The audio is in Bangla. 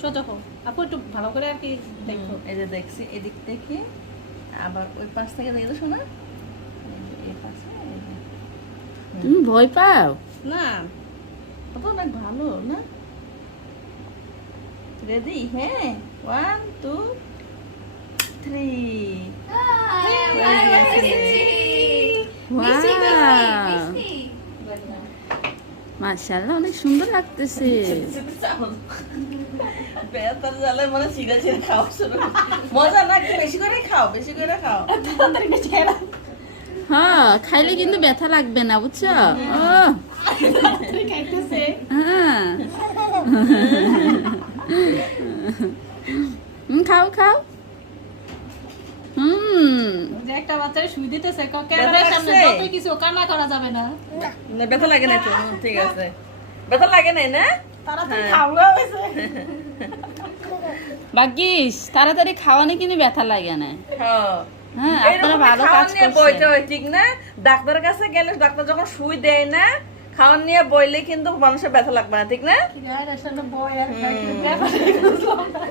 সোজা হোক আপু, একটু ভালো করে আর কি দেখো। এই যে দেখছি এদিক থেকে, আবার ওই পাশ থেকে দেখে শোনা, এই পাশে তুমি ভয় পাও? না কত অনেক ভালো না। রেডি? হ্যাঁ, 1 2 3। মাশাআল্লাহ, অনেক সুন্দর লাগতেছে। বেতার জ্বালায় মানে ছিঁড়ে ছিঁড়ে খাও শুরু। মজা না, একটু বেশি করে খাও, বেশি করে খাও। তাড়াতাড়ি বেশি খাই না, হ্যাঁ, খাইলে কিন্তু ব্যথা লাগবে না, বুঝছো? ও তাড়াতাড়ি খাইতেছে। হ্যাঁ। খাও খাও। যে একটা বাচ্চারা শুই দিতেছে, ক্যামেরার সামনে লাগছে? যতই কিছু কান্না করা যাবে না। না, ব্যথা লাগে না তো? ঠিক আছে, ব্যথা লাগে নাই না? তাড়াতাড়ি হ্যাঁ। খাওয়া হয়েছে। ভাগ্যিস তাড়াতাড়ি খাওয়ানে কিন্তু ব্যথা লাগে না। হ্যাঁ। হ্যাঁ, আপনারা এরকম ভালো খাওয়ান কাজ নিয়ে বইতে করছেন। হয়, ঠিক না? ডাক্তারের কাছে গেলে ডাক্তার যখন সুই দেয় না, খাওয়ান নিয়ে বইলে কিন্তু মানুষের ব্যথা লাগবে না, ঠিক না? কি রে, আর সামনে বয় আর খাই, ব্যাপারই বুঝলাম না।